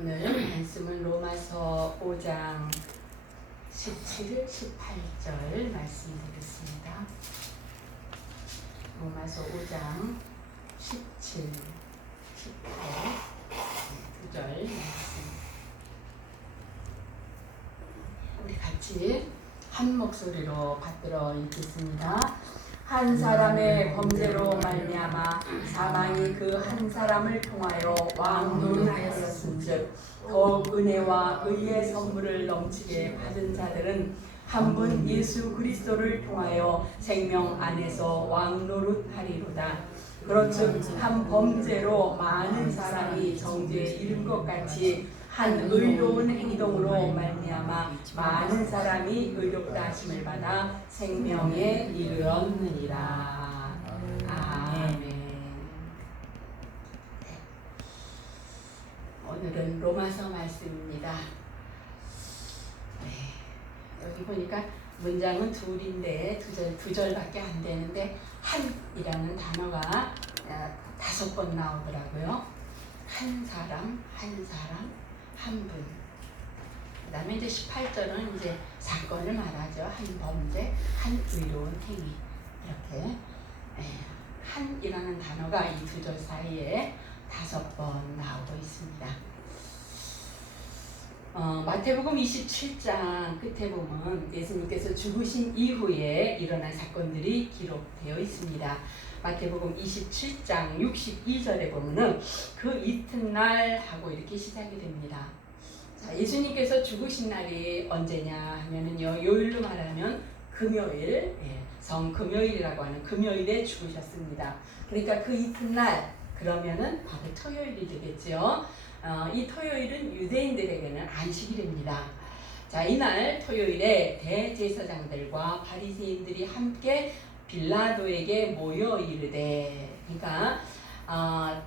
오늘 말씀은 로마서 5장 17, 18절 말씀 드리겠습니다. 로마서 5장 17, 18 2절 말씀. 우리 같이 한 목소리로 받들어 읽겠습니다. 한 사람의 범죄로 말미암아 사망이 그 한 사람을 통하여 왕노릇하였은즉 더욱 은혜와 의의 선물을 넘치게 받은 자들은 한 분 예수 그리스도를 통하여 생명 안에서 왕노릇하리로다. 그렇즉 한 범죄로 많은 사람이 정죄에 이른 것 같이 한 의로운 행동으로 말미암아 많은 사람이 의롭다 하심을 받아 생명에 이르렀느니라. 아멘. 오늘은 로마서 말씀입니다. 여기 보니까 문장은 둘인데 두 절밖에 안 되는데 한이라는 단어가 5번 나오더라고요. 한 사람, 한 분. 그 다음에 이제 18절은 이제 사건을 말하죠. 한 범죄, 한 의로운 행위. 이렇게 한이라는 단어가 이 두 절 사이에 5번 나오고 있습니다. 마태복음 27장 끝에 보면 예수님께서 죽으신 이후에 일어난 사건들이 기록되어 있습니다. 마태복음 27장 62절에 보면은 그 이튿날 하고 이렇게 시작이 됩니다. 자, 예수님께서 죽으신 날이 언제냐 하면은요, 요일로 말하면 금요일, 성금요일이라고 하는 금요일에 죽으셨습니다. 그러니까 그 이튿날, 그러면은 바로 토요일이 되겠죠. 이 토요일은 유대인들에게는 안식일입니다. 자, 이날 토요일에 대제사장들과 바리새인들이 함께 빌라도에게 모여 이르되, 그러니까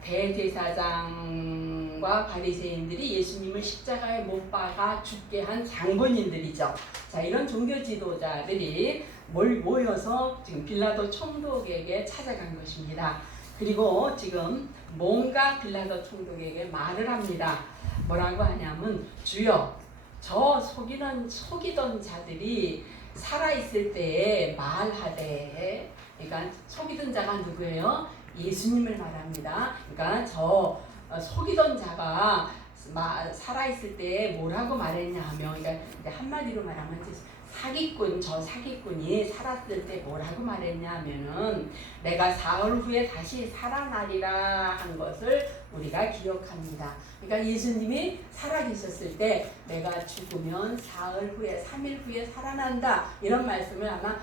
대제사장과 바리새인들이 예수님을 십자가에 못 박아 죽게 한 장본인들이죠. 자, 이런 종교 지도자들이 모여서 지금 빌라도 총독에게 찾아간 것입니다. 그리고 지금 뭔가 빌라도 총독에게 말을 합니다. 뭐라고 하냐면, 주여, 저 속이던 자들이 살아있을 때에 말하되, 그러니까 속이던 자가 누구예요? 예수님을 말합니다. 그러니까 저 속이던 자가 살아있을 때에 뭐라고 말했냐 하면, 그러니까 한마디로 말하면 저 사기꾼이 살았을 때 뭐라고 말했냐 하면은, 내가 사흘 후에 다시 살아나리라 한 것을 우리가 기억합니다. 그러니까 예수님이 살아계셨을 때 내가 죽으면 사흘 후에 3일 후에 살아난다, 이런 말씀을 아마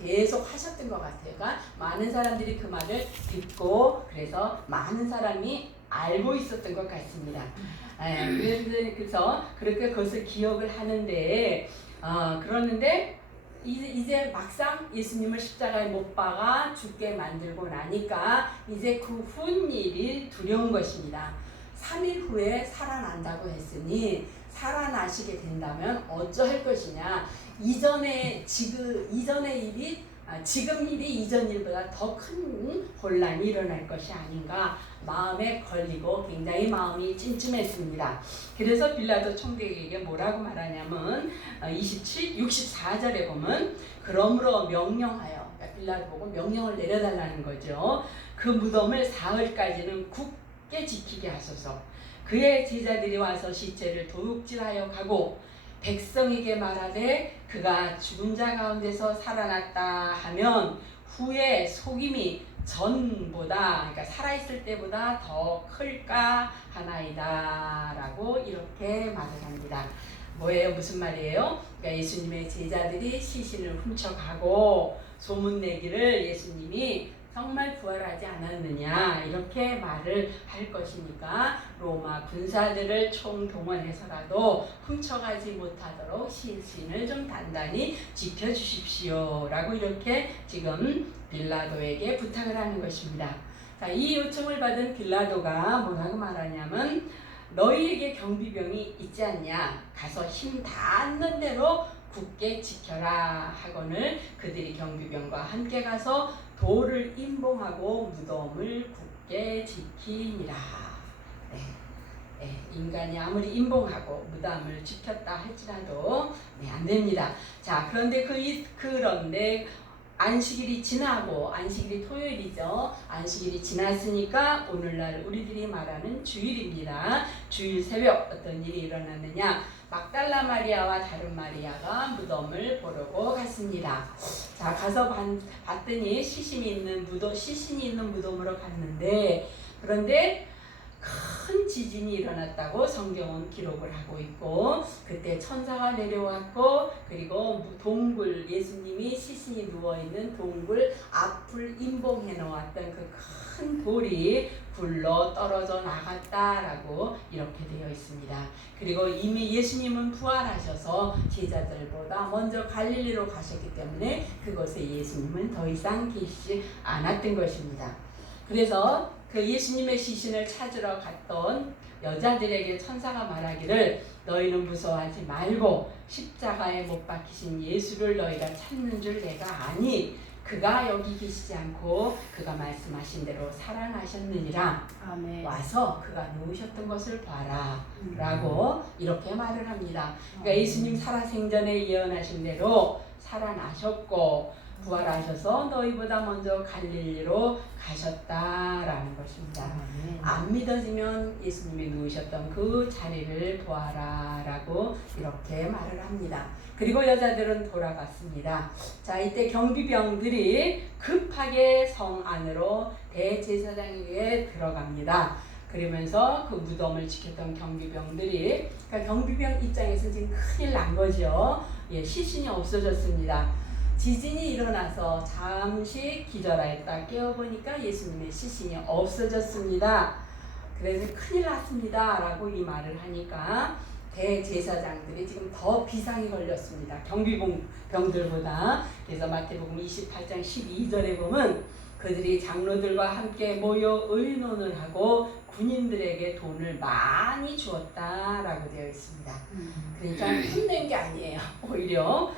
계속 하셨던 것 같아요. 그러니까 많은 사람들이 그 말을 듣고 그래서 많은 사람이 알고 있었던 것 같습니다. 그래서 그렇게 그것을 기억을 하는데, 그러는데 이제 막상 예수님을 십자가에 못 박아 죽게 만들고 나니까 이제 그 후일이 두려운 것입니다. 3일 후에 살아난다고 했으니 살아나시게 된다면 어쩌할 것이냐. 지금 일이 이전 일보다 더 큰 혼란이 일어날 것이 아닌가 마음에 걸리고 굉장히 마음이 찜찜했습니다. 그래서 빌라도 총독에게 뭐라고 말하냐면 64절에 보면, 그러므로 명령하여, 그러니까 빌라도 보고 명령을 내려달라는 거죠. 그 무덤을 사흘까지는 굳게 지키게 하소서. 그의 제자들이 와서 시체를 도둑질하여 가고 백성에게 말하되, 그가 죽은 자 가운데서 살아났다 하면 후에 속임이 전보다, 그러니까 살아있을 때보다 더 클까 하나이다 라고 이렇게 말을 합니다. 뭐예요? 무슨 말이에요? 그러니까 예수님의 제자들이 시신을 훔쳐가고 소문내기를 예수님이 정말 부활하지 않았느냐 이렇게 말을 할 것이니까 로마 군사들을 총동원해서라도 훔쳐가지 못하도록 시신을 좀 단단히 지켜주십시오 라고 이렇게 지금 빌라도에게 부탁을 하는 것입니다. 자, 이 요청을 받은 빌라도가 뭐라고 말하냐면, 너희에게 경비병이 있지 않냐, 가서 힘 닿는 대로 굳게 지켜라 하거늘 그들이 경비병과 함께 가서 돌을 임봉하고 무덤을 굳게 지키니라. 네. 인간이 아무리 인봉하고 무덤을 지켰다 할지라도 안 됩니다. 자, 그런데 안식일이 지나고, 안식일이 토요일이죠. 안식일이 지났으니까 오늘날 우리들이 말하는 주일입니다. 주일 새벽 어떤 일이 일어났느냐? 막달라 마리아와 다른 마리아가 무덤을 보려고 갔습니다. 자, 가서 봤더니 시신이 있는 무덤으로 갔는데, 그런데 큰 지진이 일어났다고 성경은 기록을 하고 있고, 그때 천사가 내려왔고, 그리고 동굴, 예수님이 시신이 누워있는 동굴 앞을 임봉해 놓았던 그 큰 돌이 굴러 떨어져 나갔다라고 이렇게 되어 있습니다. 그리고 이미 예수님은 부활하셔서 제자들보다 먼저 갈릴리로 가셨기 때문에 그곳에 예수님은 더 이상 계시지 않았던 것입니다. 그래서 그 예수님의 시신을 찾으러 갔던 여자들에게 천사가 말하기를, 너희는 무서워하지 말고 십자가에 못 박히신 예수를 너희가 찾는 줄 내가 아니, 그가 여기 계시지 않고 그가 말씀하신 대로 살아나셨느니라. 아멘. 와서 그가 누우셨던 것을 봐라 라고 이렇게 말을 합니다. 그러니까 예수님 살아생전에 예언하신 대로 살아나셨고 부활하셔서 너희보다 먼저 갈릴리로 가셨다라는 것입니다. 안 믿어지면 예수님이 누우셨던 그 자리를 보아라 라고 이렇게 말을 합니다. 그리고 여자들은 돌아갔습니다. 자, 이때 경비병들이 급하게 성 안으로 대제사장에게 들어갑니다. 그러면서 그 무덤을 지켰던 경비병들이, 그러니까 경비병 입장에서 지금 큰일 난 거죠. 시신이 없어졌습니다. 지진이 일어나서 잠시 기절하였다 깨어보니까 예수님의 시신이 없어졌습니다. 그래서 큰일 났습니다 라고 이 말을 하니까 대제사장들이 지금 더 비상이 걸렸습니다. 경비병들보다. 그래서 마태복음 28장 12절에 보면 그들이 장로들과 함께 모여 의논을 하고 군인들에게 돈을 많이 주었다라고 되어 있습니다. 그러니까 혼낸 게 아니에요. 오히려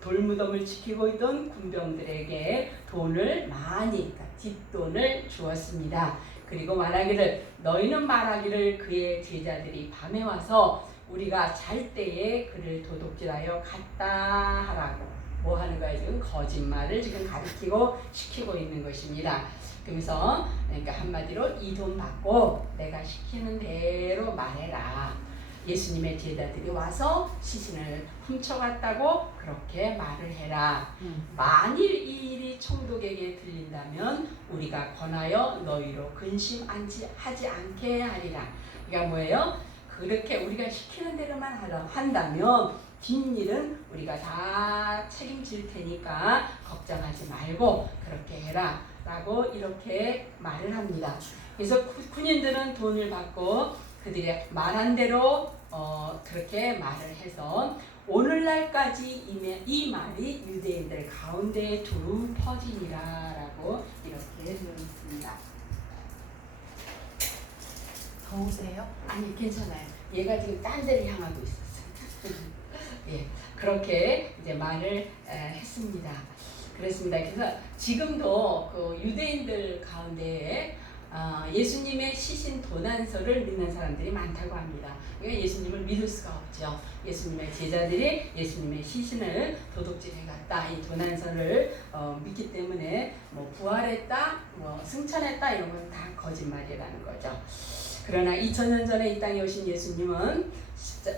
돌무덤을 지키고 있던 군병들에게 돈을 많이, 뒷돈을 주었습니다. 그리고 말하기를, 너희는 말하기를 그의 제자들이 밤에 와서 우리가 잘 때에 그를 도둑질하여 갔다 하라고. 뭐 하는 거야? 지금 거짓말을 지금 가르치고 시키고 있는 것입니다. 그래서 그러니까 한마디로 이 돈 받고 내가 시키는 대로 말해라. 예수님의 제자들이 와서 시신을 훔쳐갔다고 그렇게 말을 해라. 만일 이 일이 총독에게 들린다면 우리가 권하여 너희로 근심하지 않게 하리라. 그러니까 뭐예요? 그렇게 우리가 시키는 대로만 한다면 뒷일은 우리가 다 책임질 테니까 걱정하지 말고 그렇게 해라 라고 이렇게 말을 합니다. 그래서 군인들은 돈을 받고 그들이 말한 대로 그렇게 말을 해서 오늘날까지 이 말이 유대인들 가운데에 두루 퍼지니라 라고 이렇게 되어 있습니다. 더우세요? 아니, 괜찮아요. 얘가 지금 딴 데를 향하고 있었어요. 예, 그렇게 이제 말을 했습니다. 그렇습니다. 그래서 지금도 그 유대인들 가운데에 예수님의 시신 도난설을 믿는 사람들이 많다고 합니다. 그러니까 예수님을 믿을 수가 없죠. 예수님의 제자들이 예수님의 시신을 도둑질해 갔다, 이 도난설을 믿기 때문에 뭐 부활했다, 뭐 승천했다 이런 건 다 거짓말이라는 거죠. 그러나 2000년 전에 이 땅에 오신 예수님은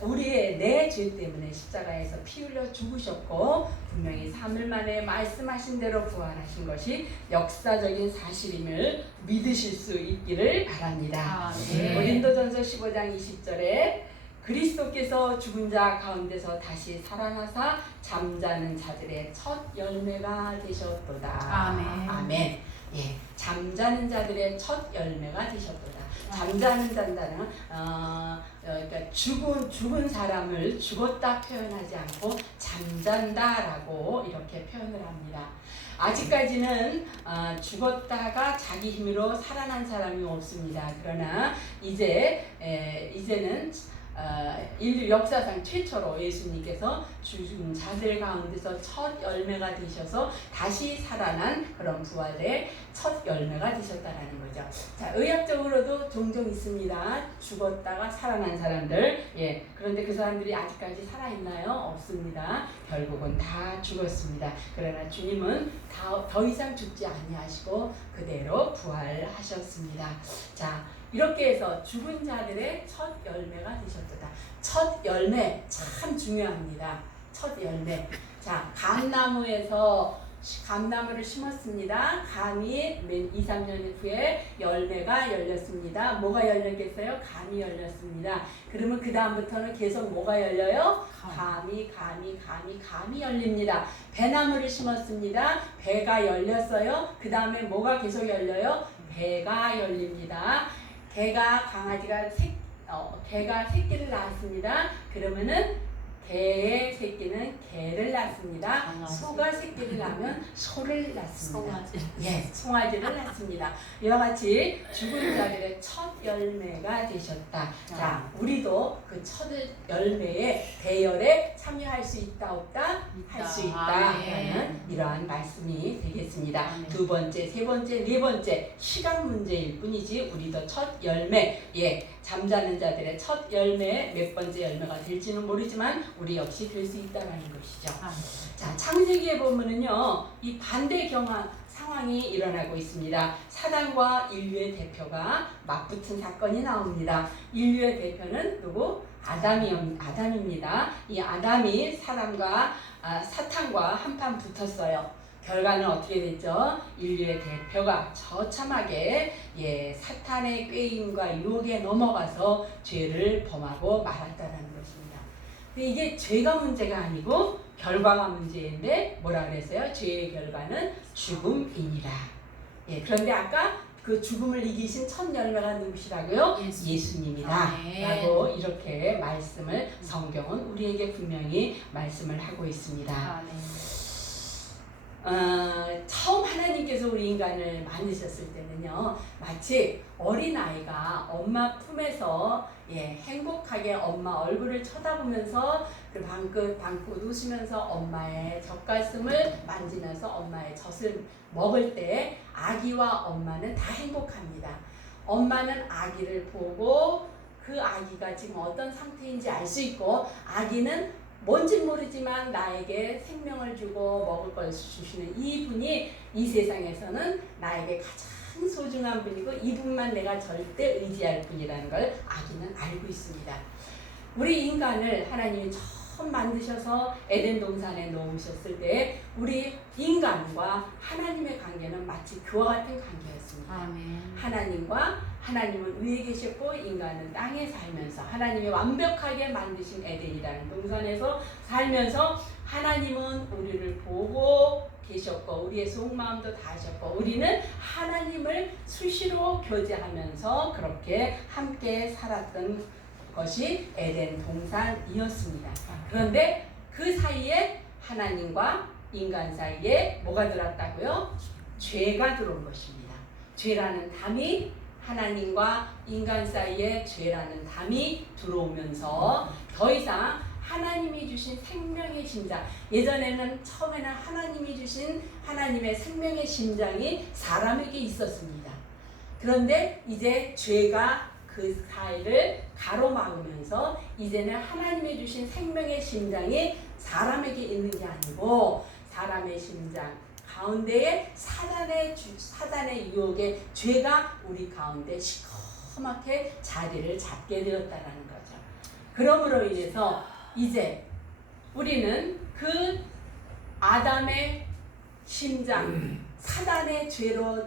우리의 내 죄 때문에 십자가에서 피 흘려 죽으셨고 분명히 3일 만에 말씀하신 대로 부활하신 것이 역사적인 사실임을 믿으실 수 있기를 바랍니다. 네. 고린도전서 15장 20절에 그리스도께서 죽은 자 가운데서 다시 살아나사 잠자는 자들의 첫 열매가 되셨도다. 아멘. 아멘. 예, 잠자는 자들의 첫 열매가 되셨도다. 잠자는 자는 그러니까 죽은 사람을 죽었다 표현하지 않고 잠잔다라고 이렇게 표현을 합니다. 아직까지는 죽었다가 자기 힘으로 살아난 사람이 없습니다. 그러나 이제는 인류 역사상 최초로 예수님께서 죽은 자들 가운데서 첫 열매가 되셔서 다시 살아난 그런 부활의 첫 열매가 되셨다라는 거죠. 자, 의학적으로도 종종 있습니다. 죽었다가 살아난 사람들. 예, 그런데 그 사람들이 아직까지 살아있나요? 없습니다. 결국은 다 죽었습니다. 그러나 주님은 더 이상 죽지 아니하시고 그대로 부활하셨습니다. 자, 이렇게 해서 죽은 자들의 첫 열매가 되셨다. 첫 열매 참 중요합니다. 첫 열매. 자, 감나무를 심었습니다. 감이 2, 3년 후에 열매가 열렸습니다. 뭐가 열렸겠어요? 감이 열렸습니다. 그러면 그 다음부터는 계속 뭐가 열려요? 감이 열립니다. 배나무를 심었습니다. 배가 열렸어요. 그 다음에 뭐가 계속 열려요? 배가 열립니다. 개가 새끼를 낳았습니다. 그러면은 개의 새끼는 개를 낳습니다. 소가 새끼를 낳으면 소를 낳습니다. 송아지를 낳습니다. 이와 같이 죽은 자들의 첫 열매가 되셨다. 자, 우리도 그 첫 열매의 대열에 참여할 수 있다 없다? 할 수 있다라는 이러한 말씀이 되겠습니다. 두 번째, 세 번째, 네 번째 시간 문제일 뿐이지 우리도 첫 열매, 잠자는 자들의 첫 열매 몇 번째 열매가 될지는 모르지만 우리 역시 될 수 있다라는 것이죠. 자, 창세기에 보면은요, 이 반대 상황이 일어나고 있습니다. 사단과 인류의 대표가 맞붙은 사건이 나옵니다. 인류의 대표는 누구? 아담입니다. 이 아담이 사탄과 한판 붙었어요. 결과는 어떻게 됐죠? 인류의 대표가 처참하게 사탄의 꾀임과 유혹에 넘어가서 죄를 범하고 말았다는 것입니다. 근데 이게 죄가 문제가 아니고 결과가 문제인데 뭐라 그랬어요? 죄의 결과는 죽음이니라. 그런데 아까 그 죽음을 이기신 첫 열매가 누구시라고요? 예수님이다. 라고 이렇게 말씀을 성경은 우리에게 분명히 말씀을 하고 있습니다. 처음 하나님께서 우리 인간을 만드셨을 때는요, 마치 어린아이가 엄마 품에서 행복하게 엄마 얼굴을 쳐다보면서 그 방긋방긋 웃으면서 엄마의 젖가슴을 만지면서 엄마의 젖을 먹을 때 아기와 엄마는 다 행복합니다. 엄마는 아기를 보고 그 아기가 지금 어떤 상태인지 알 수 있고, 아기는 뭔지 모르지만 나에게 생명을 주고 먹을 걸 주시는 이분이 이 세상에서는 나에게 가장 소중한 분이고 이분만 내가 절대 의지할 분이라는 걸 아기는 알고 있습니다. 우리 인간을 하나님이 처음 만드셔서 에덴 동산에 놓으셨을 때 우리 인간과 하나님의 관계는 마치 그와 같은 관계였습니다. 하나님은 위에 계셨고 인간은 땅에 살면서 하나님이 완벽하게 만드신 에덴이라는 동산에서 살면서 하나님은 우리를 보고 계셨고 우리의 속마음도 다 하셨고 우리는 하나님을 수시로 교제하면서 그렇게 함께 살았던 것이 에덴 동산이었습니다. 그런데 그 사이에 하나님과 인간 사이에 뭐가 들어왔다고요? 죄가 들어온 것입니다. 죄라는 담이 하나님과 인간 사이에 죄라는 담이 들어오면서 더 이상 하나님이 주신 생명의 심장, 예전에는 처음에는 하나님이 주신 하나님의 생명의 심장이 사람에게 있었습니다. 그런데 이제 죄가 그 사이를 가로막으면서 이제는 하나님이 주신 생명의 심장이 사람에게 있는 게 아니고 사람의 심장 가운데에 사단의 유혹에 죄가 우리 가운데 시커멓게 자리를 잡게 되었다는 거죠. 그러므로 인해서 이제 우리는 그 아담의 심장, 사단의 죄로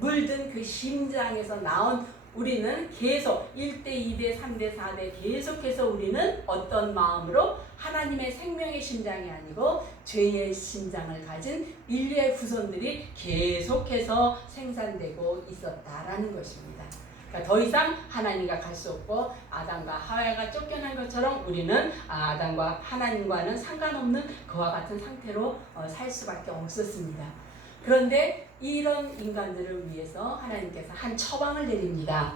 물든 그 심장에서 나온 우리는 계속 1대, 2대, 3대, 4대 계속해서 우리는 어떤 마음으로 하나님의 생명의 심장이 아니고 죄의 심장을 가진 인류의 후손들이 계속해서 생산되고 있었다라는 것입니다. 그러니까 더 이상 하나님과 갈 수 없고 아담과 하와가 쫓겨난 것처럼 우리는 아담과 하나님과는 상관없는 그와 같은 상태로 살 수밖에 없었습니다. 그런데 이런 인간들을 위해서 하나님께서 한 처방을 내립니다.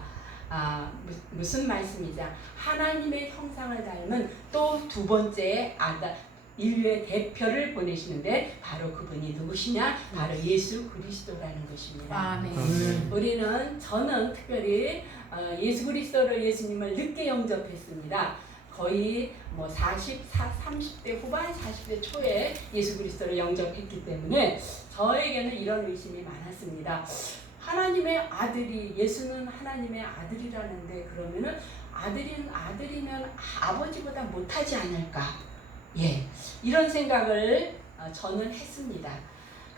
무슨 말씀이죠? 하나님의 형상을 닮은 또 두 번째 인류의 대표를 보내시는데 바로 그분이 누구시냐? 바로 예수 그리스도라는 것입니다. 아멘. 저는 특별히 예수 그리스도를 예수님을 늦게 영접했습니다. 거의 30대 후반 40대 초에 예수 그리스도를 영접했기 때문에 저에게는 이런 의심이 많았습니다. 하나님의 아들이 예수는 하나님의 아들이라는데 그러면은 아들이면 아버지보다 못하지 않을까? 예, 이런 생각을 저는 했습니다.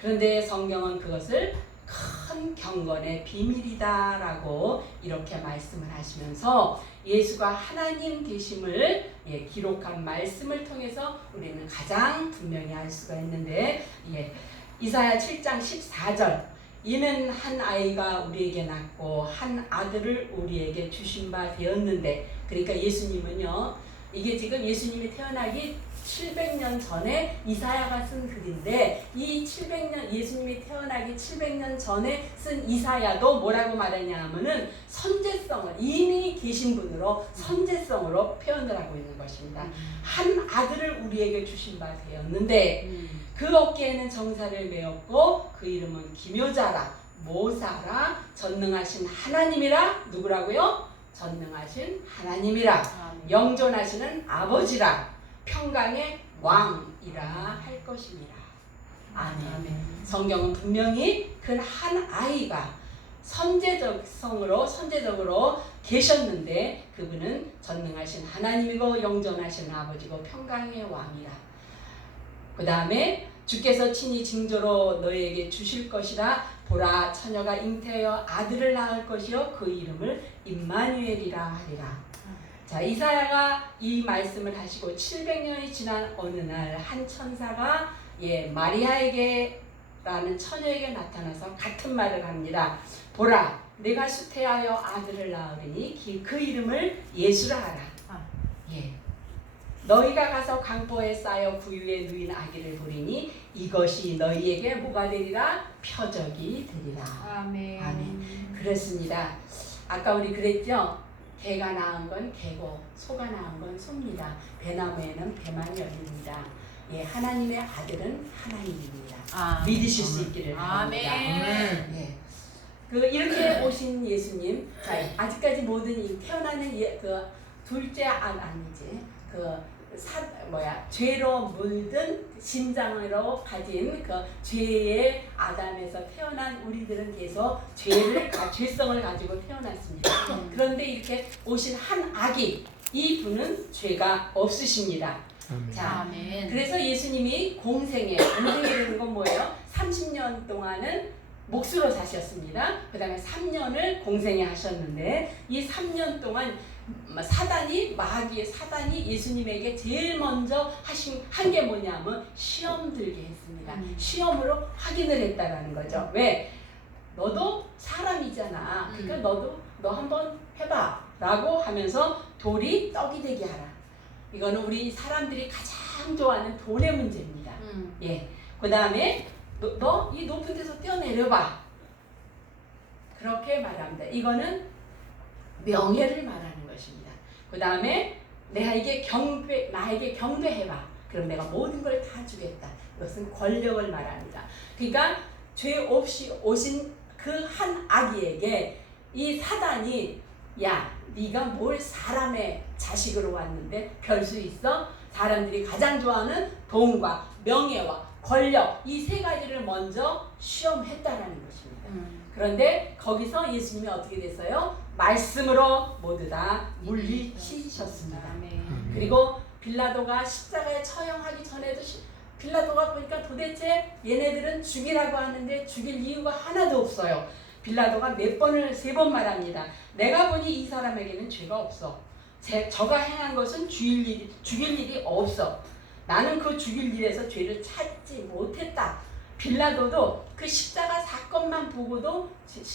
그런데 성경은 그것을 큰 경건의 비밀이다라고 이렇게 말씀을 하시면서 예수가 하나님 되심을 기록한 말씀을 통해서 우리는 가장 분명히 알 수가 있는데 이사야 7장 14절 이는 한 아이가 우리에게 낳고 한 아들을 우리에게 주신 바 되었는데 그러니까 예수님은요 이게 지금 예수님이 태어나기 700년 전에 이사야가 쓴 글인데 이 700년 예수님이 태어나기 700년 전에 쓴 이사야도 뭐라고 말하냐 하면은 선제성을 이미 계신 분으로 선제성으로 표현을 하고 있는 것입니다. 한 아들을 우리에게 주신 바 되었는데 그 어깨에는 정사를 메었고 그 이름은 기묘자라 모사라 전능하신 하나님이라 누구라고요? 전능하신 하나님이라 영존하시는 아버지라 평강의 왕이라 할 것입니다. 아멘. 성경은 분명히 그 한 아이가 선제적으로 계셨는데 그분은 전능하신 하나님이고 영존하신 아버지고 평강의 왕이라. 그 다음에 주께서 친히 징조로 너에게 주실 것이라 보라 처녀가 잉태하여 아들을 낳을 것이요 그 이름을 임마누엘이라 하리라. 자, 이사야가 이 말씀을 하시고 700년이 지난 어느 날 한 천사가 마리아에게 라는 처녀에게 나타나서 같은 말을 합니다. 보라 내가 수태하여 아들을 낳으리니 그 이름을 예수라 하라. 너희가 가서 강보에 쌓여 구유에 누인 아기를 보리니 이것이 너희에게 뭐가 되리라? 표적이 되리라. 아멘. 아멘. 그렇습니다. 아까 우리 그랬죠? 개가 낳은 건 개고 소가 낳은 건 소입니다. 배나무에는 배만 열립니다. 하나님의 아들은 하나님입니다. 믿으실 수 있기를 바랍니다. 아멘. 이렇게 오신 예수님, 아직까지 모든 태어나는 그 둘째 아니지 죄로 물든 심장으로 가진 그 죄의 아담에서 태어난 우리들은 계속 죄성을 가지고 태어났습니다. 그런데 이렇게 오신 한 아기, 이 분은 죄가 없으십니다. 자, 아멘. 그래서 예수님이 공생이라는 건 뭐예요? 30년 동안은 몫으로 사셨습니다. 그 다음에 3년을 공생애 하셨는데 이 3년 동안 사단이 예수님에게 제일 먼저 한 게 뭐냐면 시험 들게 했습니다. 시험으로 확인을 했다라는 거죠. 왜? 너도 사람이잖아. 그러니까 너 한번 해봐 라고 하면서 돌이 떡이 되게 하라. 이거는 우리 사람들이 가장 좋아하는 돈의 문제입니다. 그 다음에 너 이 높은 데서 뛰어내려봐. 그렇게 말합니다. 이거는 명예를 말하는 것입니다. 그 다음에 나에게 경배해봐. 그럼 내가 모든 걸 다 주겠다. 이것은 권력을 말합니다. 그러니까 죄 없이 오신 그 한 아기에게 이 사단이 네가 뭘 사람의 자식으로 왔는데 별 수 있어? 사람들이 가장 좋아하는 돈과 명예와 권력 이 세 가지를 먼저 시험했다라는 것입니다. 그런데 거기서 예수님이 어떻게 됐어요? 말씀으로 모두 다 물리치셨습니다. 그리고 빌라도가 십자가에 처형하기 전에도 빌라도가 보니까 도대체 얘네들은 죽이라고 하는데 죽일 이유가 하나도 없어요. 빌라도가 세 번 말합니다. 내가 보니 이 사람에게는 죄가 없어. 저가 행한 것은 죽일 일이 없어. 나는 그 죽일 일에서 죄를 찾지 못했다. 빌라도도 그 십자가 사건만 보고도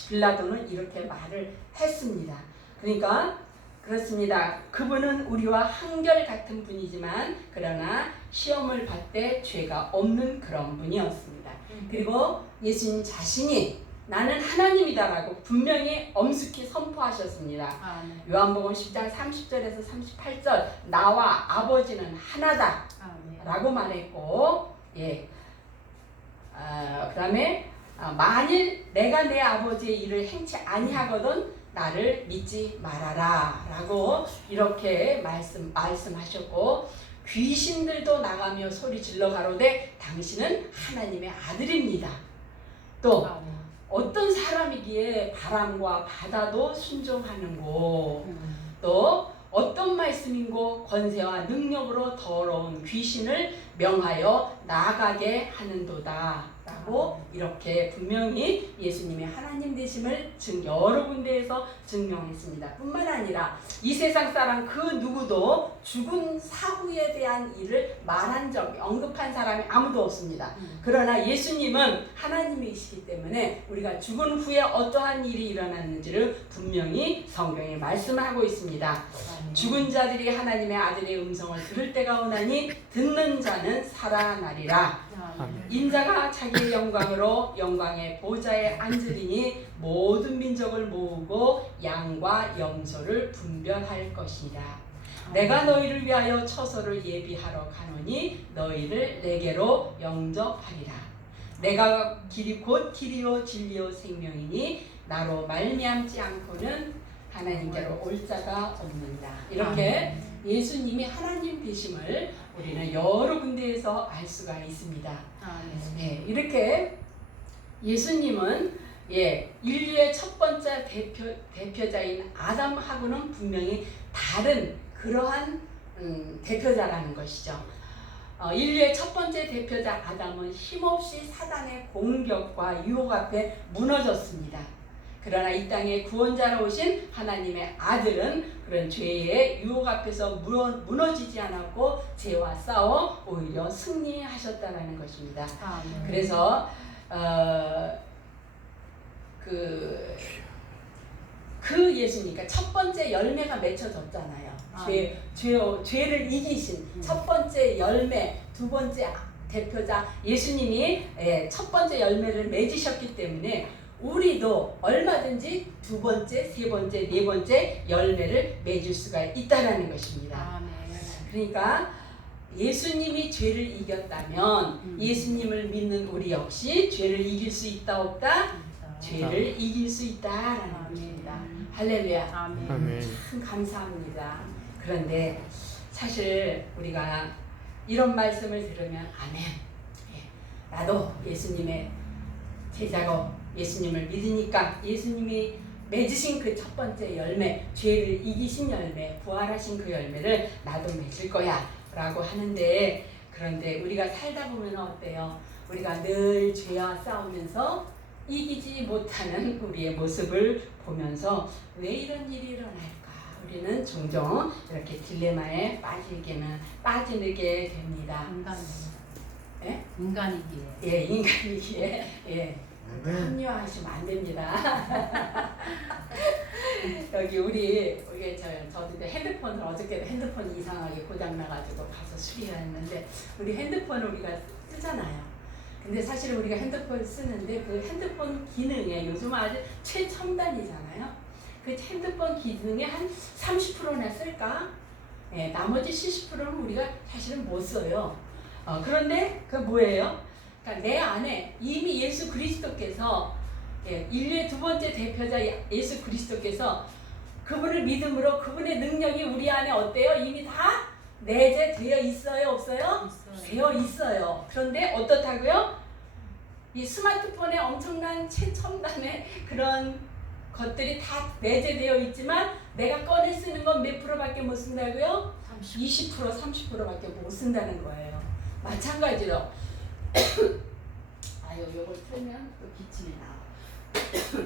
빌라도는 이렇게 말을 했습니다. 그러니까 그렇습니다. 그분은 우리와 한결같은 분이지만 그러나 시험을 받되 죄가 없는 그런 분이었습니다. 그리고 예수님 자신이 나는 하나님이다라고 분명히 엄숙히 선포하셨습니다. 아멘. 요한복음 10장 30절에서 38절 나와 아버지는 하나다 아멘. 라고 말했고, 그다음에 만일 내가 내 아버지의 일을 행치 아니하거든 나를 믿지 말아라 라고 이렇게 말씀하셨고, 귀신들도 나가며 소리 질러 가로되 당신은 하나님의 아들입니다. 또 아멘. 어떤 사람이기에 바람과 바다도 순종하는고, 또 어떤 말씀인고 권세와 능력으로 더러운 귀신을 명하여 나가게 하는도다 라고 이렇게 분명히 예수님의 하나님 되심을 여러 군데에서 증명했습니다. 뿐만 아니라 이 세상 사람 그 누구도 죽은 사후에 대한 일을 말한 적, 언급한 사람이 아무도 없습니다. 그러나 예수님은 하나님이시기 때문에 우리가 죽은 후에 어떠한 일이 일어났는지를 분명히 성경에 말씀하고 있습니다. 죽은 자들이 하나님의 아들의 음성을 들을 때가 오나니 듣는 자는 살아나리라. 인자가 자기의 영광으로 영광의 보좌에 앉으리니 모든 민족을 모으고 양과 염소를 분별할 것이라. 내가 너희를 위하여 처소를 예비하러 가노니 너희를 내게로 영접하리라. 내가 길이 곧 길이요 진리요 생명이니 나로 말미암지 않고는 하나님께로 올 자가 없는다. 이렇게 예수님이 하나님 되심을 우리는 여러 군데에서 알 수가 있습니다. 네, 이렇게 예수님은 인류의 첫 번째 대표자인 아담하고는 분명히 다른 그러한 대표자라는 것이죠. 인류의 첫 번째 대표자 아담은 힘없이 사단의 공격과 유혹 앞에 무너졌습니다. 그러나 이 땅에 구원자로 오신 하나님의 아들은 그런 죄의 유혹 앞에서 무너지지 않았고 죄와 싸워 오히려 승리하셨다는 것입니다. 그래서 그 예수님, 그러니까 첫 번째 열매가 맺혀졌잖아요. 죄를 이기신 첫 번째 열매, 두 번째 대표자 예수님이 첫 번째 열매를 맺으셨기 때문에 우리도 얼마든지 두 번째, 세 번째, 네 번째 열매를 맺을 수가 있다는 것입니다. 그러니까 예수님이 죄를 이겼다면 예수님을 믿는 우리 역시 죄를 이길 수 있다 없다? 죄를 이길 수 있다라는 것입니다. 할렐루야. 참 감사합니다. 그런데 사실 우리가 이런 말씀을 들으면 아멘. 나도 예수님의 제자고 예수님을 믿으니까 예수님이 맺으신 그 첫 번째 열매, 죄를 이기신 열매, 부활하신 그 열매를 나도 맺을 거야 라고 하는데, 그런데 우리가 살다 보면 어때요? 우리가 늘 죄와 싸우면서 이기지 못하는 우리의 모습을 보면서 왜 이런 일이 일어날까? 우리는 종종 이렇게 딜레마에 빠지게 됩니다. 인간이기에. 인간이기에. 합리화하시면 안 됩니다. 여기 우리 저도 핸드폰을 어저께 핸드폰이 이상하게 고장 나가지고 가서 수리했는데, 우리 핸드폰을 우리가 쓰잖아요. 근데 사실 우리가 핸드폰을 쓰는데 그 핸드폰 기능에 요즘 아주 최첨단이잖아요. 그 핸드폰 기능에 한 30%나 쓸까? 나머지 70%는 우리가 사실은 못 써요. 그런데 그 뭐예요? 그러니까 내 안에 이미 예수 그리스도께서 인류의 두 번째 대표자 예수 그리스도께서 그분을 믿음으로 그분의 능력이 우리 안에 어때요? 이미 다 내재되어 있어요? 없어요? 되어 있어요. 그런데 어떻다고요? 이 스마트폰에 엄청난 최첨단의 그런 것들이 다 내재되어 있지만 내가 꺼내 쓰는 건 몇 프로밖에 못 쓴다고요? 20%, 30%밖에 못 쓴다는 거예요. 마찬가지로 요걸 틀면 또 기침이 나와.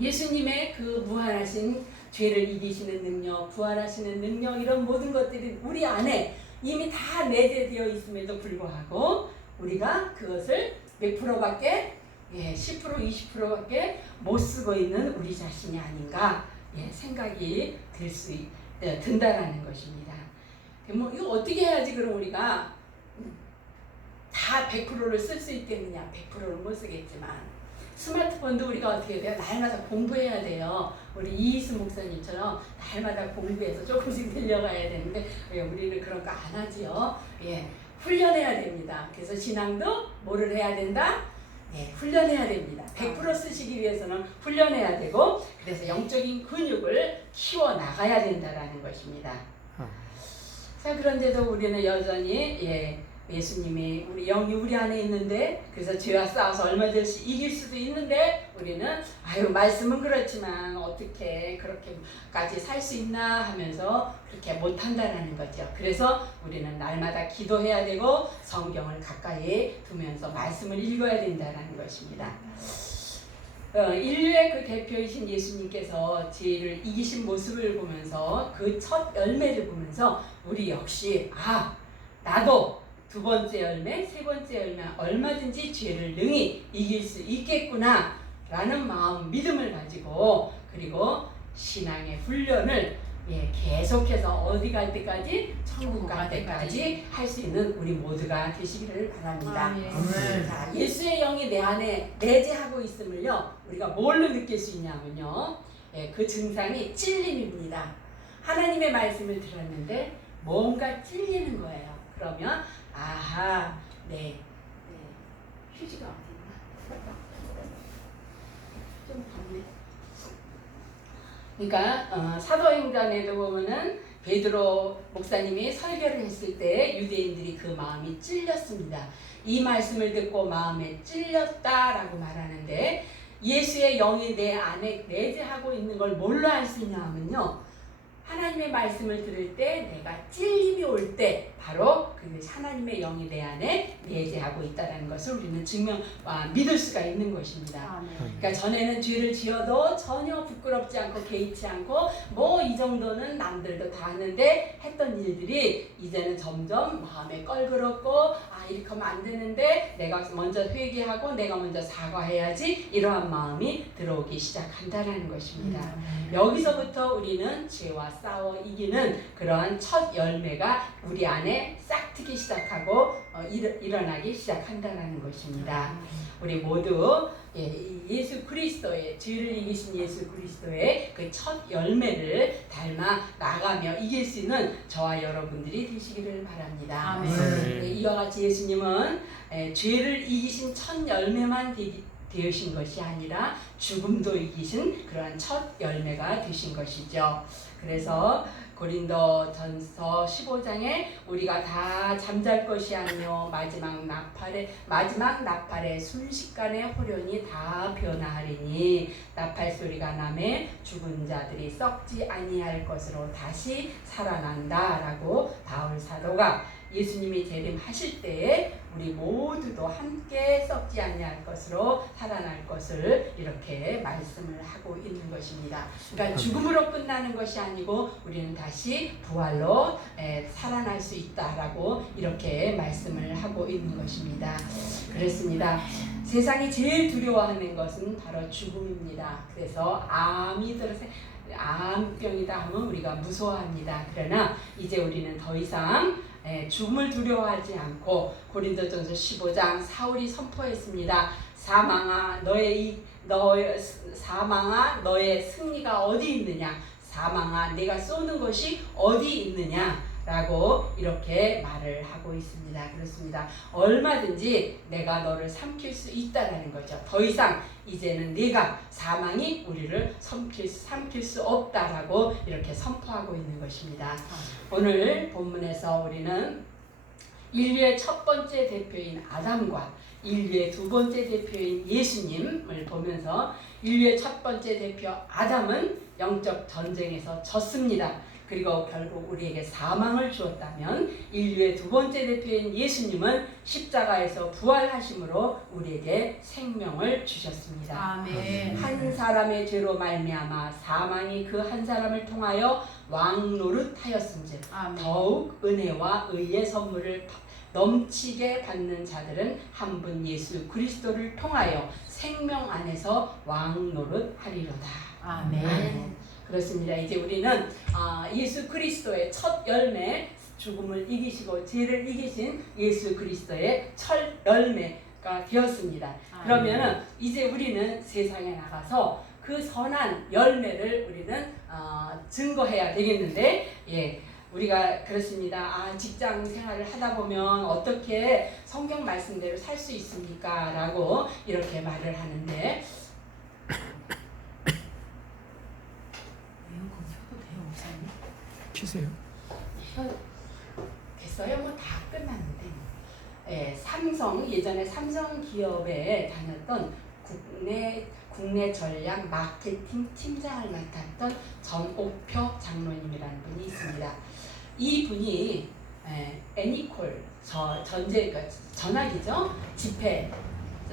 예수님의 그 무한하신 죄를 이기시는 능력, 부활하시는 능력, 이런 모든 것들이 우리 안에 이미 다 내재되어 있음에도 불구하고 우리가 그것을 몇 프로밖에 10%, 20%밖에 못 쓰고 있는 우리 자신이 아닌가 생각이 든다라는 것입니다. 뭐 이거 어떻게 해야지 그럼 우리가 다 100%를 쓸 수 있겠느냐? 100%를 못 쓰겠지만 스마트폰도 우리가 어떻게 돼요? 날마다 공부해야 돼요. 우리 이희수 목사님처럼 날마다 공부해서 조금씩 늘려가야 되는데 왜 우리는 그런 거 안 하지요? 예, 훈련해야 됩니다. 그래서 신앙도 뭐를 해야 된다? 예, 훈련해야 됩니다. 100% 쓰시기 위해서는 훈련해야 되고 그래서 영적인 근육을 키워 나가야 된다라는 것입니다. 자, 그런데도 우리는 여전히 예수님이 우리 영이 우리 안에 있는데 그래서 죄와 싸워서 얼마든지 이길 수도 있는데 우리는 아유 말씀은 그렇지만 어떻게 그렇게까지 살 수 있나 하면서 그렇게 못한다라는 거죠. 그래서 우리는 날마다 기도해야 되고 성경을 가까이 두면서 말씀을 읽어야 된다라는 것입니다. 인류의 그 대표이신 예수님께서 죄를 이기신 모습을 보면서 그 첫 열매를 보면서 우리 역시 나도 두 번째 열매, 세 번째 열매 얼마든지 죄를 능히 이길 수 있겠구나 라는 마음, 믿음을 가지고 그리고 신앙의 훈련을 계속해서 어디 갈 때까지? 천국 갈 때까지 할 수 있는 우리 모두가 되시기를 바랍니다. 자, 예수의 영이 내 안에 내재하고 있음을요 우리가 뭘로 느낄 수 있냐면요 그 증상이 찔림입니다. 하나님의 말씀을 들었는데 뭔가 찔리는 거예요. 그러면 휴지가 어디 있나? 좀 덥네. 그러니까 사도행전에도 보면은 베드로 목사님이 설교를 했을 때 유대인들이 그 마음이 찔렸습니다. 이 말씀을 듣고 마음에 찔렸다라고 말하는데 예수의 영이 내 안에 내재하고 있는 걸 뭘로 알 수 있냐 하면요. 하나님의 말씀을 들을 때 내가 찔림이 올 때 바로 그 하나님의 영이 내 안에 내재하고 있다는 것을 우리는 믿을 수가 있는 것입니다. 그러니까 전에는 죄를 지어도 전혀 부끄럽지 않고 개의치 않고 뭐 이 정도는 남들도 다 하는데 했던 일들이 이제는 점점 마음에 껄끄럽고 이렇게 하면 안 되는데 내가 먼저 회개하고 내가 먼저 사과해야지 이러한 마음이 들어오기 시작한다는 것입니다. 여기서부터 우리는 죄와 싸워 이기는 그러한 첫 열매가 우리 안에 싹트기 시작하고 일어나기 시작한다는 것입니다. 우리 모두 예수 그리스도의 죄를 이기신 예수 그리스도의 그 첫 열매를 닮아 나가며 이길 수 있는 저와 여러분들이 되시기를 바랍니다. 이와 같이 예수님은 죄를 이기신 첫 열매만 되신 것이 아니라 죽음도 이기신 그러한 첫 열매가 되신 것이죠. 그래서 고린도전서 15장에 우리가 다 잠잘 것이 아니요 마지막 나팔에 순식간에 호련이 다 변화하리니 나팔 소리가 나매 죽은 자들이 썩지 아니할 것으로 다시 살아난다라고 바울 사도가 예수님이 재림하실 때에 우리 모두도 함께 썩지 아니할 것으로 살아날 것을 이렇게 말씀을 하고 있는 것입니다. 그러니까 죽음으로 끝나는 것이 아니고 우리는 다시 부활로 살아날 수 있다라고 이렇게 말씀을 하고 있는 것입니다. 그렇습니다. 세상이 제일 두려워하는 것은 바로 죽음입니다. 그래서 암병이다 하면 우리가 무서워합니다. 그러나 이제 우리는 더 이상 죽음을 두려워하지 않고 고린도전서 15장 사울이 선포했습니다. 사망아 너의 승리가 어디 있느냐? 사망아 내가 쏘는 것이 어디 있느냐? 라고 이렇게 말을 하고 있습니다. 그렇습니다. 얼마든지 내가 너를 삼킬 수 있다라는 거죠. 더 이상 이제는 사망이 우리를 삼킬 수 없다라고 이렇게 선포하고 있는 것입니다. 오늘 본문에서 우리는 인류의 첫 번째 대표인 아담과 인류의 두 번째 대표인 예수님을 보면서 인류의 첫 번째 대표 아담은 영적 전쟁에서 졌습니다. 그리고 결국 우리에게 사망을 주었다면 인류의 두 번째 대표인 예수님은 십자가에서 부활하심으로 우리에게 생명을 주셨습니다. 아멘. 한 사람의 죄로 말미암아 사망이 그 한 사람을 통하여 왕노릇하였음즉 더욱 은혜와 의의 선물을 넘치게 받는 자들은 한 분 예수 그리스도를 통하여 생명 안에서 왕노릇하리로다. 아멘. 그렇습니다. 이제 우리는 예수 그리스도의 첫 열매, 죽음을 이기시고 죄를 이기신 예수 그리스도의 첫 열매, 가 되었습니다. 그러면은 이제 우리는 세상에 나가서 그 선한 열매를 우리는 증거해야 되겠는데, 예, 우리가 그렇습니다. 아, 직장 생활을 하다 보면 어떻게 성경 말씀대로 살 수 있습니까? 라고 이렇게 말을 하는데, 에어컨 켜도 돼요, 목사님? 키세요. 됐어요? 뭐 다 끝났는데. 예, 삼성, 예전에 삼성 기업에 다녔던 국내 전략 마케팅 팀장을 맡았던 전옥표 장로님이라는 분이 있습니다. 이 분이 애니콜 전화기죠, 지폐,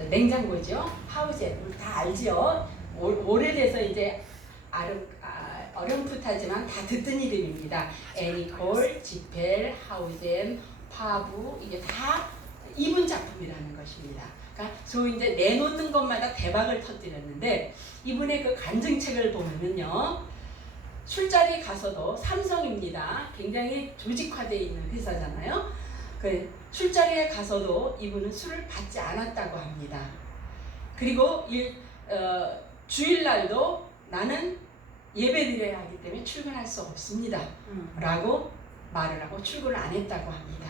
냉장고죠, 하우젠 다 알죠. 오래돼서 이제 어렴풋하지만 다 듣던 이름입니다. 애니콜, 지펠, 하우젠, 파부, 이게 다 이분 작품이라는 것입니다. 그러니까 소위 이제 내놓는 것마다 대박을 터뜨렸는데, 이분의 그 간증책을 보면요, 술자리 가서도, 삼성입니다. 굉장히 조직화되어 있는 회사잖아요. 그 술자리에 가서도 이분은 술을 받지 않았다고 합니다. 그리고 주일날도 나는 예배드려야 하기 때문에 출근할 수 없습니다. 라고 말을 하고 출근을 안 했다고 합니다.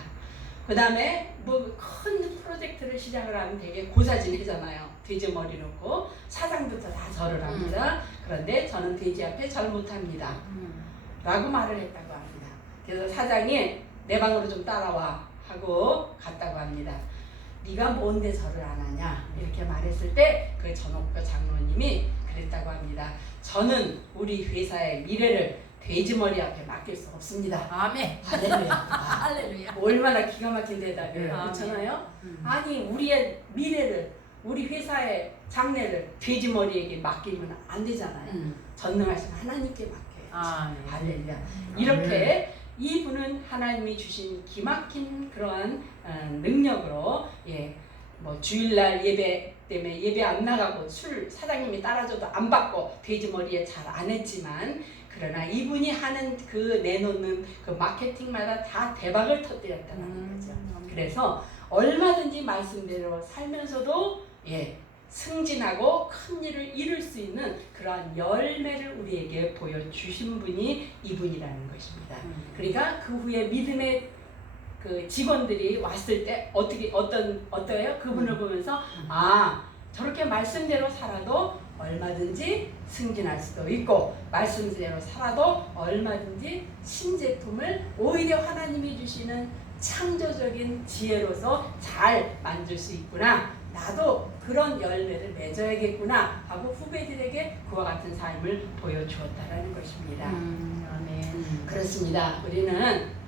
그 다음에 뭐 큰 프로젝트를 시작을 하면 되게 고사진하잖아요. 돼지 머리 놓고 사장부터 다 절을 합니다. 그런데 저는 돼지 앞에 절 못합니다. 라고 말을 했다고 합니다. 그래서 사장이 내 방으로 좀 따라와 하고 갔다고 합니다. 네가 뭔데 절을 안 하냐 이렇게 말했을 때 그 전옥표 장로님이 그랬다고 합니다. 저는 우리 회사의 미래를 돼지머리 앞에 맡길 수 없습니다. 아멘. 할렐루야. 할렐루야. 얼마나 기가 막힌 대답이에요. 아멘. 그렇잖아요. 아니, 우리의 미래를, 우리 회사의 장래를 돼지머리에게 맡기면 안 되잖아요. 전능하신 하나님께 맡겨야지. 아멘. 할렐루야. 이렇게 이분은 하나님이 주신 기막힌 그러한 능력으로, 예, 뭐 주일날 예배 때문에 예배 안 나가고 술 사장님이 따라줘도 안 받고 돼지머리에 잘 안 했지만, 그러나 이분이 하는 그 내놓는 그 마케팅마다 다 대박을 터뜨렸다는 거죠. 그래서 얼마든지 말씀대로 살면서도, 예, 승진하고 큰 일을 이룰 수 있는 그러한 열매를 우리에게 보여주신 분이 이분이라는 것입니다. 그러니까 그 후에 믿음의 그 직원들이 왔을 때 어때요? 그분을 보면서 아, 저렇게 말씀대로 살아도 얼마든지 승진할 수도 있고, 말씀대로 살아도 얼마든지 신제품을 오히려 하나님이 주시는 창조적인 지혜로서 잘 만들 수 있구나, 나도 그런 열매를 맺어야겠구나 하고 후배들에게 그와 같은 삶을 보여주었다라는 것입니다. 아멘. 그렇습니다. 우리는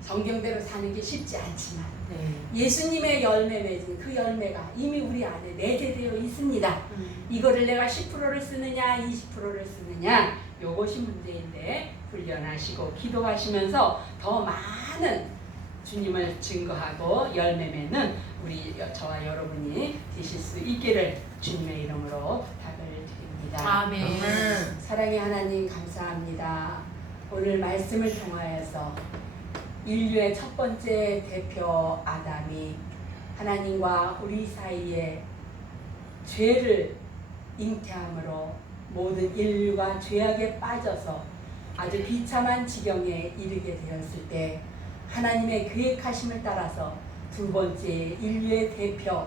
성경대로 사는 게 쉽지 않지만, 네. 예수님의 열매 맺은 그 열매가 이미 우리 안에 내재되어 있습니다. 이거를 내가 10%를 쓰느냐 20%를 쓰느냐, 요것이 문제인데, 훈련하시고 기도하시면서 더 많은 주님을 증거하고 열매 맺는 우리 저와 여러분이 되실 수 있기를 주님의 이름으로 부탁을 드립니다. 아멘. 사랑의 하나님, 감사합니다. 오늘 말씀을 통하여서 인류의 첫 번째 대표 아담이 하나님과 우리 사이에 죄를 잉태함으로 모든 인류가 죄악에 빠져서 아주 비참한 지경에 이르게 되었을 때, 하나님의 계획하심을 따라서 두 번째 인류의 대표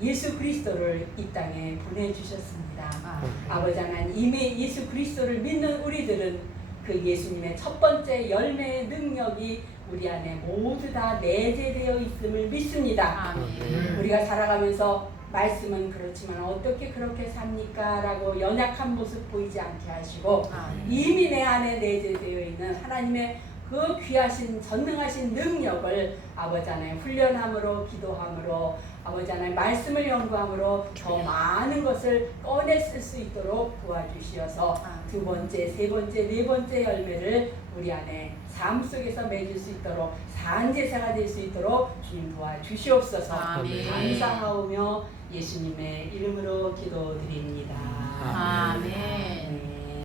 예수 그리스도를 이 땅에 보내주셨습니다. 아버지 하나님, 이미 예수 그리스도를 믿는 우리들은 그 예수님의 첫 번째 열매의 능력이 우리 안에 모두 다 내재되어 있음을 믿습니다. 아멘. 우리가 살아가면서 말씀은 그렇지만 어떻게 그렇게 삽니까? 라고 연약한 모습 보이지 않게 하시고, 이미 내 안에 내재되어 있는 하나님의 그 귀하신 전능하신 능력을 아버지 하나님 훈련함으로, 기도함으로, 아버지 하나님 말씀을 연구함으로 더 많은 것을 꺼냈을 수 있도록 도와주시어서 두 번째, 세 번째, 네 번째 열매를 우리 안에 삶 속에서 맺을 수 있도록, 산제사가 될 수 있도록 주님 도와주시옵소서. 아멘. 감사하오며 예수님의 이름으로 기도드립니다. 아멘. 네.